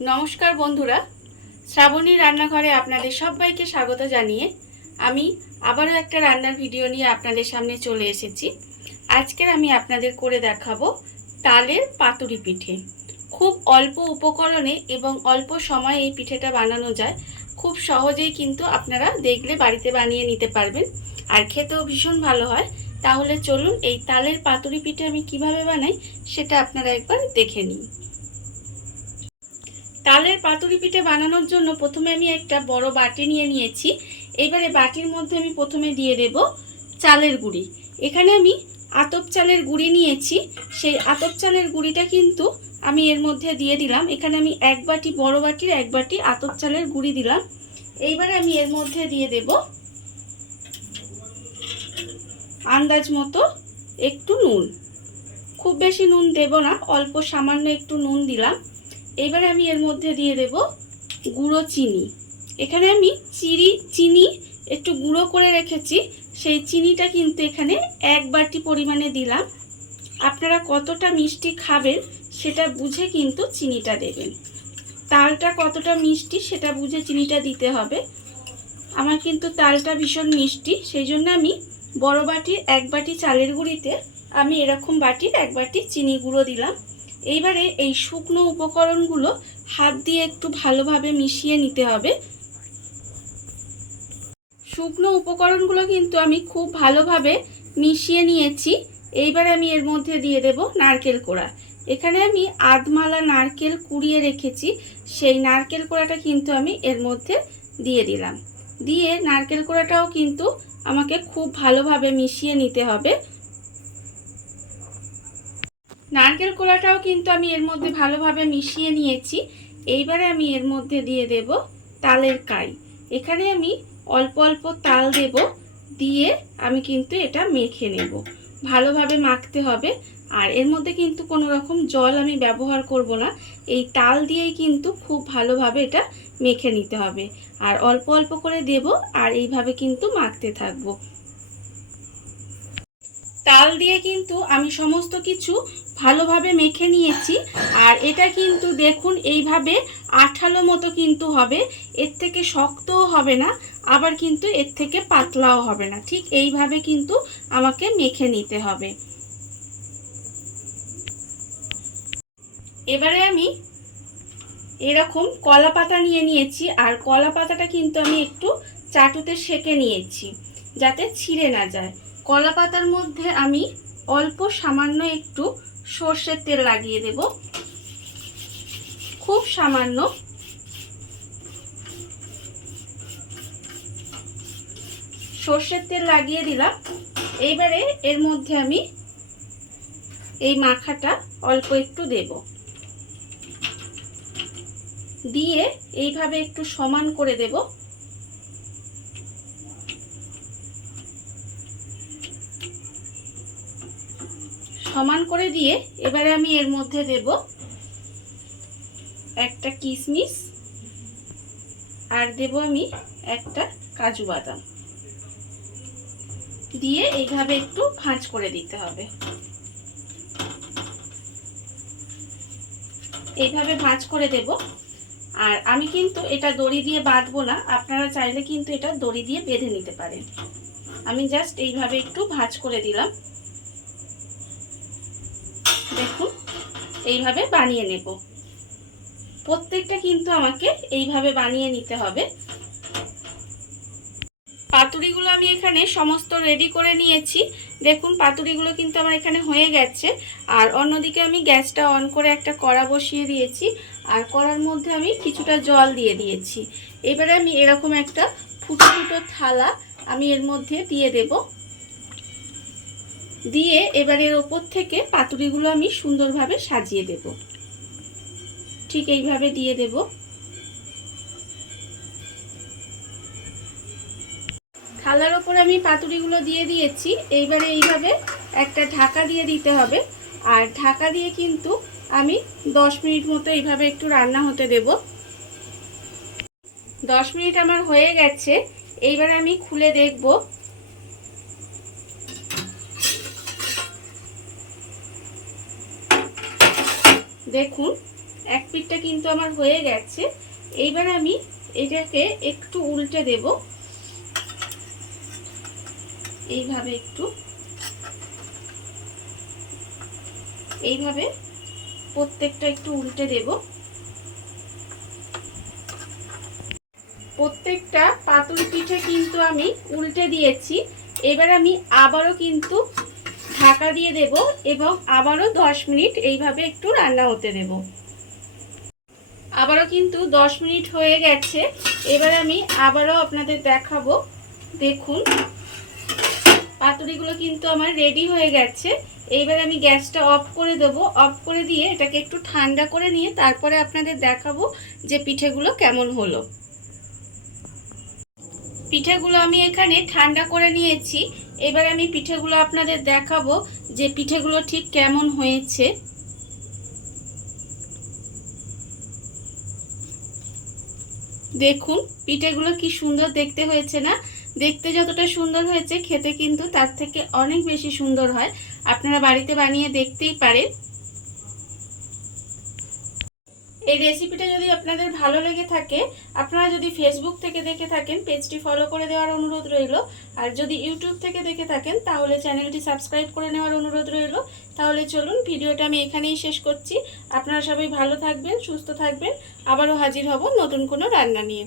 নমস্কার বন্ধুরা, শ্রাবণী রান্নাঘরে আপনাদের সবাইকে স্বাগত জানিয়ে আমি আবারও একটা রান্নার ভিডিও নিয়ে আপনাদের সামনে চলে এসেছি। আজকের আমি আপনাদের করে দেখাবো তালের পাতুরি পিঠে। খুব অল্প উপকরণে এবং অল্প সময়ে এই পিঠেটা বানানো যায়। খুব সহজেই কিন্তু আপনারা দেখলে বাড়িতে বানিয়ে নিতে পারবেন, আর খেতেও ভীষণ ভালো হয়। তাহলে চলুন এই তালের পাতুরি পিঠে আমি কিভাবে বানাই সেটা আপনারা একবার দেখে নিন। তালের পাতুরি পিঠে বানানোর জন্য প্রথমে আমি একটা বড় বাটি নিয়ে নিয়েছি। এবারে বাটির মধ্যে আমি প্রথমে দিয়ে দেব চালের গুঁড়ি। এখানে আমি আতপ চালের গুঁড়ি নিয়েছি। সেই আতপ চালের গুঁড়িটা কিন্তু আমি এর মধ্যে দিয়ে দিলাম। এখানে আমি এক বাটি, বড় বাটির এক বাটি আতপ চালের গুঁড়ি দিলাম। এইবারে আমি এর মধ্যে দিয়ে দেব আন্দাজ মতো একটু নুন। খুব বেশি নুন দেব না, অল্প সামান্য একটু নুন দিলাম। এবারে আমি এর মধ্যে দিয়ে দেব গুঁড়ো চিনি। এখানে আমি চিনি একটু গুঁড়ো করে রেখেছি, সেই চিনিটা কিন্তু এখানে এক বাটি পরিমাণে দিলাম। আপনারা কতটা মিষ্টি খাবেন সেটা বুঝে কিন্তু চিনিটা দেবেন। তালটা কতটা মিষ্টি সেটা বুঝে চিনিটা দিতে হবে। আমার কিন্তু তালটা ভীষণ মিষ্টি, সেই জন্য আমি বড় বাটির এক বাটি চালের গুঁড়িতে আমি এরকম বাটির এক বাটি চিনি গুঁড়ো দিলাম। এইবারে এই শুকনো উপকরণগুলো হাত দিয়ে একটু ভালোভাবে মিশিয়ে নিতে হবে। শুকনো উপকরণগুলো কিন্তু আমি খুব ভালোভাবে মিশিয়ে নিয়েছি। এইবারে আমি এর মধ্যে দিয়ে দেব নারকেল কোড়া। এখানে আমি আধমালা নারকেল কুড়িয়ে রেখেছি, সেই নারকেল কোড়াটা কিন্তু আমি এর মধ্যে দিয়ে দিলাম। দিয়ে নারকেল কোড়াটাও কিন্তু আমাকে খুব ভালোভাবে মিশিয়ে নিতে হবে। নারকেল কোড়াটাও কিন্তু আমি এর মধ্যে ভালোভাবে মিশিয়ে নিয়েছি। এইবারে আমি এর মধ্যে দিয়ে দেব তালের কাই। এখানে আমি অল্প অল্প তাল দেব, দিয়ে আমি কিন্তু এটা মেখে নেব। ভালোভাবে মাখতে হবে, আর এর মধ্যে কিন্তু কোনো রকম জল আমি ব্যবহার করব না। এই তাল দিয়েই কিন্তু খুব ভালোভাবে এটা মেখে নিতে হবে, আর অল্প অল্প করে দেব, আর এইভাবে কিন্তু মাখতে থাকবো। তাল দিয়ে কিন্তু আমি সমস্ত কিছু ভালোভাবে মেখে নিয়েছি। আর এটা কিন্তু দেখুন এইভাবে আঠালো মতো কিন্তু হবে, এর থেকে শক্তও হবে না, আবার কিন্তু এর থেকে পাতলাও হবে না। ঠিক এইভাবে কিন্তু আমাকে মেখে নিতে হবে। এবারে আমি এরকম কলা পাতা নিয়ে নিয়েছি, আর কলা পাতাটা কিন্তু আমি একটু চাটুতে সেঁকে নিয়েছি যাতে ছিঁড়ে না যায়। কলা পাতার মধ্যে আমি অল্প সামান্য একটু সর্ষের তেল লাগিয়ে দেব, খুব সামান্য। সর্ষের তেল লাগিয়ে দিলাম। এইবারে এর মধ্যে আমি এই মাখাটা অল্প একটু দেব, দিয়ে এইভাবে একটু সমান করে দেব। সমান করে দিয়ে এবারে আমি এর মধ্যে দেব একটা কিশমিশ, আর দেব আমি একটা কাজু বাদাম, দিয়ে এইভাবে একটু ভাঁজ করে দিতে হবে। এইভাবে ভাঁজ করে দেব। আর আমি কিন্তু এটা দড়ি দিয়ে বাঁধবো না, আপনারা চাইলে কিন্তু এটা দড়ি দিয়ে বেঁধে নিতে পারেন। আমি জাস্ট এইভাবে একটু ভাঁজ করে দিলাম। দেখুন এইভাবে বানিয়ে নেব। প্রত্যেকটা কিন্তু আমাকে এইভাবে বানিয়ে নিতে হবে। পাতুরিগুলো আমি এখানে সমস্ত রেডি করে নিয়েছি। দেখুন পাতুরিগুলো কিন্তু আমার এখানে হয়ে গেছে। আর অন্যদিকে আমি গ্যাসটা অন করে একটা কড়া বসিয়ে দিয়েছি, আর কড়ার মধ্যে আমি কিছুটা জল দিয়ে দিয়েছি। এবারে আমি এরকম একটা ফুটো ফুটো থালা আমি এর মধ্যে দিয়ে দেব। দিয়ে এবারে এর ওপর থেকে পাতুরিগুলো আমি সুন্দরভাবে সাজিয়ে দেব। ঠিক এইভাবে দিয়ে দেব। থালার ওপরে আমি পাতুরিগুলো দিয়ে দিয়েছি। এইবারে এইভাবে একটা ঢাকা দিয়ে দিতে হবে, আর ঢাকা দিয়ে কিন্তু আমি 10 মিনিট মতো এইভাবে একটু রান্না হতে দেব। 10 মিনিট আমার হয়ে গেছে। এইবারে আমি খুলে দেখব। দেখুন এক পিঠটা কিন্তু আমার হয়ে গেছে। এইবার আমি এটাকে একটু উল্টে দেব, এইভাবে এইভাবে প্রত্যেকটা একটু উল্টে দেব। প্রত্যেকটা পাতুরি পিঠে কিন্তু আমি উল্টে দিয়েছি। এবার আমি আবারও কিন্তু ঢাকা দিয়ে দেব এবং আবারও 10 মিনিট এইভাবে একটু রান্না হতে দেব। আবারও কিন্তু 10 মিনিট হয়ে গেছে। এবার আমি আবারও আপনাদের দেখাবো। দেখুন পাতুরিগুলো কিন্তু আমার রেডি হয়ে গেছে। এইবার আমি গ্যাসটা অফ করে দেব। অফ করে দিয়ে এটাকে একটু ঠান্ডা করে নিয়ে তারপরে আপনাদের দেখাবো যে পিঠেগুলো কেমন হলো। পিঠেগুলো আমি এখানে ঠান্ডা করে নিয়েছি। এবার আমি পিঠেগুলো আপনাদের দেখাবো যে পিঠেগুলো ঠিক কেমন হয়েছে। দেখুন পিঠেগুলো কি সুন্দর দেখতে হয়েছে না? দেখতে যতটা সুন্দর হয়েছে খেতে কিন্তু তার থেকে অনেক বেশি সুন্দর হয়। আপনারা বাড়িতে বানিয়ে দেখতেই পারেন। এই রেসিপিটা যদি আপনাদের ভালো লেগে থাকে, আপনারা যদি ফেসবুক থেকে দেখে থাকেন পেজটি ফলো করে দেওয়ার অনুরোধ রইল। আর যদি ইউটিউব থেকে দেখে থাকেন তাহলে চ্যানেলটি সাবস্ক্রাইব করে নেওয়ার অনুরোধ রইল। তাহলে চলুন ভিডিওটা আমি এখানেই শেষ করছি। আপনারা সবাই ভালো থাকবেন, সুস্থ থাকবেন। আবারও হাজির হব নতুন কোনো রান্না নিয়ে।